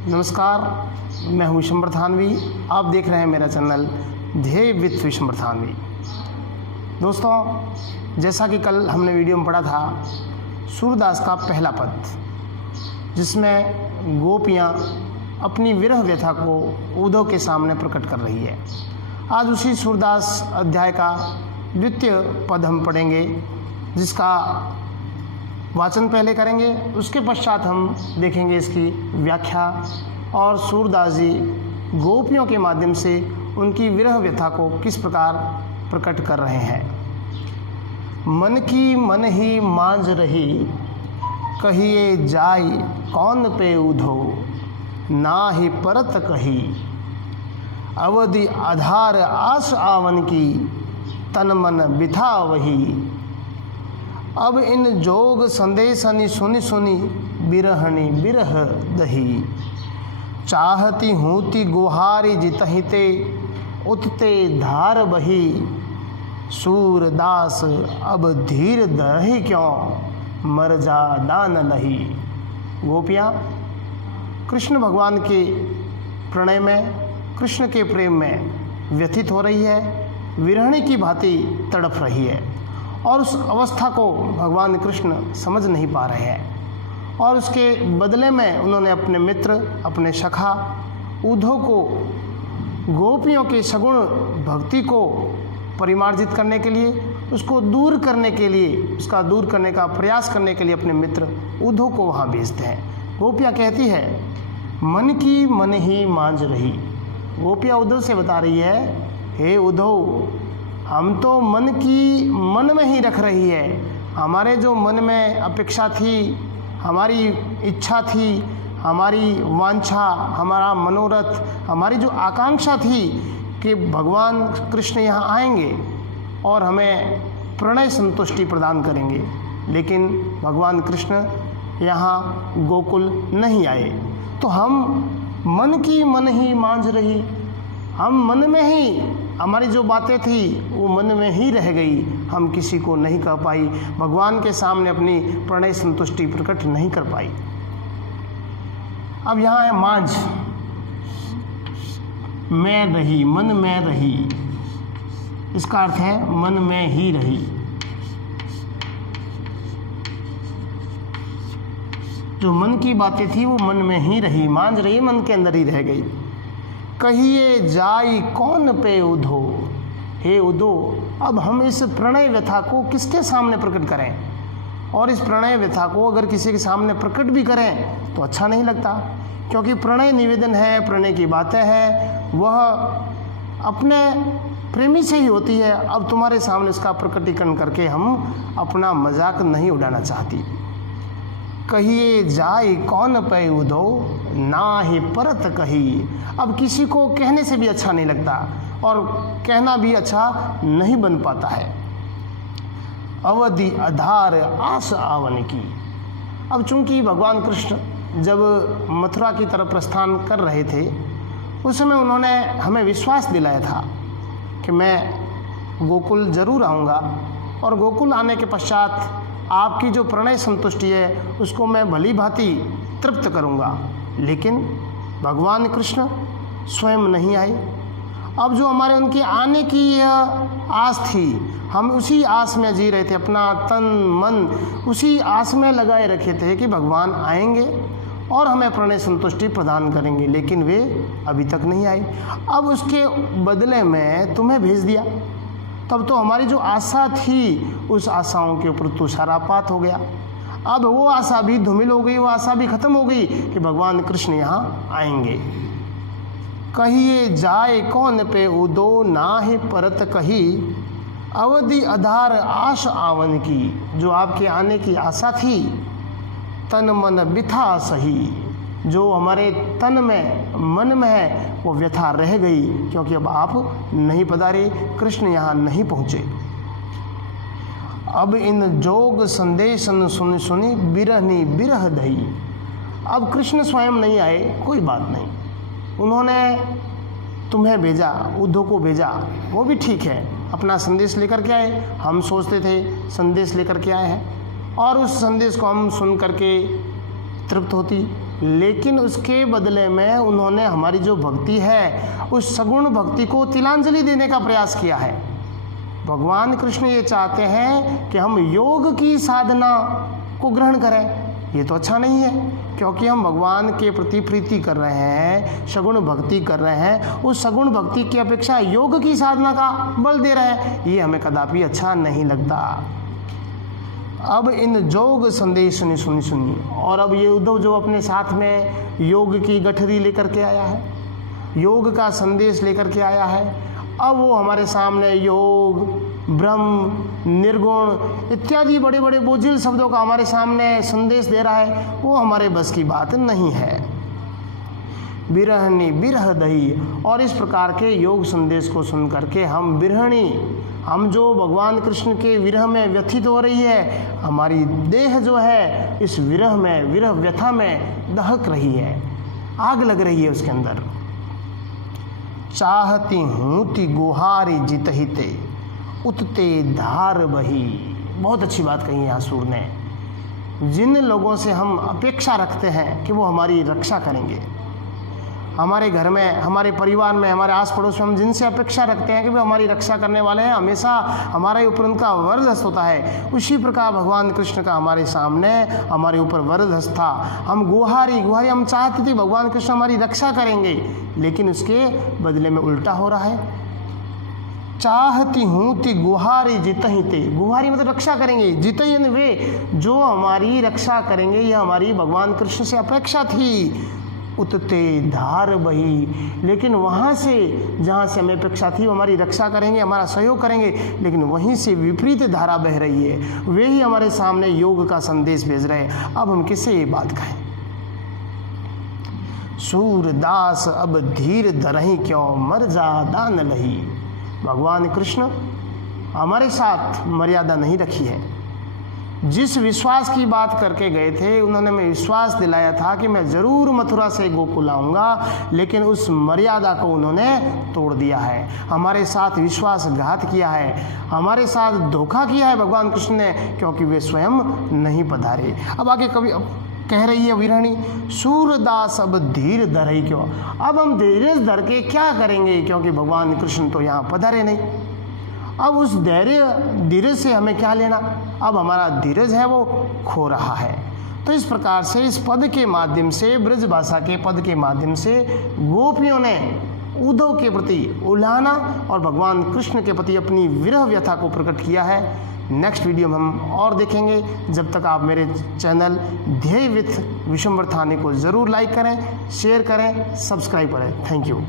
नमस्कार, मैं हूं विशंबर थानवी। आप देख रहे हैं मेरा चैनल ध्येय विथ विशंबर थानवी। दोस्तों, जैसा कि कल हमने वीडियो में पढ़ा था सूरदास का पहला पद, जिसमें गोपियां अपनी विरह व्यथा को उद्धव के सामने प्रकट कर रही है। आज उसी सूरदास अध्याय का द्वितीय पद हम पढ़ेंगे, जिसका वाचन पहले करेंगे, उसके पश्चात हम देखेंगे इसकी व्याख्या और सूरदास जी गोपियों के माध्यम से उनकी विरह व्यथा को किस प्रकार प्रकट कर रहे हैं। मन की मन ही मांझ रही, कहिए जाई कौन पे उधो, ना ही परत कही, अवधि आधार आस आवन की, तन मन बिथा वही। अब इन जोग संदेशनि सुनि सुनि, बिरहनि बिरह दही, चाहती हूति गुहारी जितहिते, उतते धार बही, सूरदास अब धीर दरहि क्यों, मर जा दान लही। गोपियाँ कृष्ण भगवान के प्रणय में, कृष्ण के प्रेम में व्यथित हो रही है, विरहणी की भांति तड़प रही है और उस अवस्था को भगवान कृष्ण समझ नहीं पा रहे हैं। और उसके बदले में उन्होंने अपने मित्र, अपने सखा उद्धव को गोपियों के सगुण भक्ति को परिमार्जित करने के लिए, उसको दूर करने के लिए, उसका दूर करने का प्रयास करने के लिए अपने मित्र उद्धव को वहाँ भेजते हैं। गोपियाँ कहती है मन की मन ही मांझ रही। गोपियाँ उद्धव से बता रही है, हे उद्धव, हम तो मन की मन में ही रख रही है। हमारे जो मन में अपेक्षा थी, हमारी इच्छा थी, हमारी वांछा, हमारा मनोरथ, हमारी जो आकांक्षा थी कि भगवान कृष्ण यहाँ आएंगे और हमें प्रणय संतुष्टि प्रदान करेंगे, लेकिन भगवान कृष्ण यहाँ गोकुल नहीं आए। तो हम मन की मन ही मांझ रही, हम मन में ही, हमारी जो बातें थी वो मन में ही रह गई, हम किसी को नहीं कह पाई, भगवान के सामने अपनी प्रणय संतुष्टि प्रकट नहीं कर पाई। अब यहाँ है मांझ, मैं रही, मन में रही, इसका अर्थ है मन में ही रही। जो मन की बातें थी वो मन में ही रही, मांझ रही, मन के अंदर ही रह गई। कहिए जाई कौन पे उधो, हे उधो, अब हम इस प्रणय व्यथा को किसके सामने प्रकट करें। और इस प्रणय व्यथा को अगर किसी के सामने प्रकट भी करें तो अच्छा नहीं लगता, क्योंकि प्रणय निवेदन है, प्रणय की बातें हैं, वह अपने प्रेमी से ही होती है। अब तुम्हारे सामने इसका प्रकटीकरण करके हम अपना मजाक नहीं उड़ाना चाहती। कहिए जाए कौन पे उधो, ना ही परत कही। अब किसी को कहने से भी अच्छा नहीं लगता और कहना भी अच्छा नहीं बन पाता है। अवधि आधार आस आवन की। अब चूंकि भगवान कृष्ण जब मथुरा की तरफ प्रस्थान कर रहे थे, उस समय उन्होंने हमें विश्वास दिलाया था कि मैं गोकुल जरूर आऊँगा और गोकुल आने के पश्चात आपकी जो प्रणय संतुष्टि है उसको मैं भली भांति तृप्त करूँगा। लेकिन भगवान कृष्ण स्वयं नहीं आए। अब जो हमारे उनके आने की आस थी, हम उसी आस में जी रहे थे, अपना तन मन उसी आस में लगाए रखे थे कि भगवान आएंगे और हमें प्रणय संतुष्टि प्रदान करेंगे, लेकिन वे अभी तक नहीं आए। अब उसके बदले में तुम्हें भेज दिया, तब तो हमारी जो आशा थी उस आशाओं के ऊपर तुषारापात हो गया। अब वो आशा भी धूमिल हो गई, वो आशा भी खत्म हो गई कि भगवान कृष्ण यहाँ आएंगे। कहिए जाए कौन पे उदो, ना ही परत कही, अवधि आधार आश आवन की। जो आपके आने की आशा थी, तन मन बिथा सही, जो हमारे तन में, मन में है, वो व्यथा रह गई, क्योंकि अब आप नहीं पधारे, कृष्ण यहाँ नहीं पहुँचे। अब इन जोग संदेशन सुनि सुनि, बिरहनि बिरह दही। अब कृष्ण स्वयं नहीं आए, कोई बात नहीं, उन्होंने तुम्हें भेजा, उद्धव को भेजा, वो भी ठीक है, अपना संदेश लेकर के आए। हम सोचते थे संदेश लेकर के आए हैं और उस संदेश को हम सुन करके तृप्त होती, लेकिन उसके बदले में उन्होंने हमारी जो भक्ति है उस सगुण भक्ति को तिलांजलि देने का प्रयास किया है। भगवान कृष्ण ये चाहते हैं कि हम योग की साधना को ग्रहण करें। ये तो अच्छा नहीं है, क्योंकि हम भगवान के प्रति प्रीति कर रहे हैं, सगुण भक्ति कर रहे हैं, उस सगुण भक्ति की अपेक्षा योग की साधना का बल दे रहे हैं। ये हमें कदापि अच्छा नहीं लगता। अब इन योग संदेश सुनी और अब ये उद्धव जो अपने साथ में योग की गठरी लेकर के आया है, योग का संदेश लेकर के आया है, अब वो हमारे सामने योग, ब्रह्म, निर्गुण इत्यादि बड़े बड़े बोझिल शब्दों का हमारे सामने संदेश दे रहा है, वो हमारे बस की बात नहीं है। बिरहनी बिरह दही, और इस प्रकार के योग संदेश को सुन करके हम बिरहणी, हम जो भगवान कृष्ण के विरह में व्यथित हो रही है, हमारी देह जो है इस विरह में, विरह व्यथा में दहक रही है, आग लग रही है उसके अंदर। चाहती हूँ ति गुहारी जितहिते उतते धार बही। बहुत अच्छी बात कही यहाँ सूर ने। जिन लोगों से हम अपेक्षा रखते हैं कि वो हमारी रक्षा करेंगे, हमारे घर में, हमारे परिवार में, हमारे आस पड़ोस में हम जिनसे अपेक्षा रखते हैं कि वो हमारी रक्षा करने वाले हैं, हमेशा हमारे ऊपर उनका वरद हस्त होता है, उसी प्रकार भगवान कृष्ण का हमारे सामने, हमारे ऊपर वरद हस्त था। हम गुहारी हम चाहते थे भगवान कृष्ण हमारी रक्षा करेंगे, लेकिन उसके बदले में उल्टा हो रहा है। चाहती हूँ ति गुहारी जितहि ते, गुहारी मतलब रक्षा करेंगे, जितहि वे जो हमारी रक्षा करेंगे, यह हमारी भगवान कृष्ण से अपेक्षा थी। उतते धार बही, लेकिन वहाँ से जहाँ से हमें अपेक्षा थी वो हमारी रक्षा करेंगे, हमारा सहयोग करेंगे, लेकिन वहीं से विपरीत धारा बह रही है। वे ही हमारे सामने योग का संदेश भेज रहे हैं। अब हम किससे ये बात कहें? सूरदास अब धीर धरहि क्यों मर्यादा न लही। भगवान कृष्ण हमारे साथ मर्यादा नहीं रखी है। जिस विश्वास की बात करके गए थे, उन्होंने हमें विश्वास दिलाया था कि मैं ज़रूर मथुरा से गोकुल आऊँगा, लेकिन उस मर्यादा को उन्होंने तोड़ दिया है, हमारे साथ विश्वासघात किया है, हमारे साथ धोखा किया है भगवान कृष्ण ने, क्योंकि वे स्वयं नहीं पधारे। अब आगे कवि कह रही है विरहणी, सूरदास अब धीर धरहि क्यों। अब हम धीरज धर के क्या करेंगे, क्योंकि भगवान कृष्ण तो यहाँ पधारे नहीं। अब उस धीरज से हमें क्या लेना? अब हमारा धीरज है वो खो रहा है। तो इस प्रकार से इस पद के माध्यम से, ब्रज भाषा के पद के माध्यम से गोपियों ने उद्धव के प्रति उल्हाना और भगवान कृष्ण के प्रति अपनी विरह व्यथा को प्रकट किया है। नेक्स्ट वीडियो में हम और देखेंगे। जब तक आप मेरे चैनल ध्येय विथ विशंबर थाने को ज़रूर लाइक करें, शेयर करें, सब्सक्राइब करें। Thank you.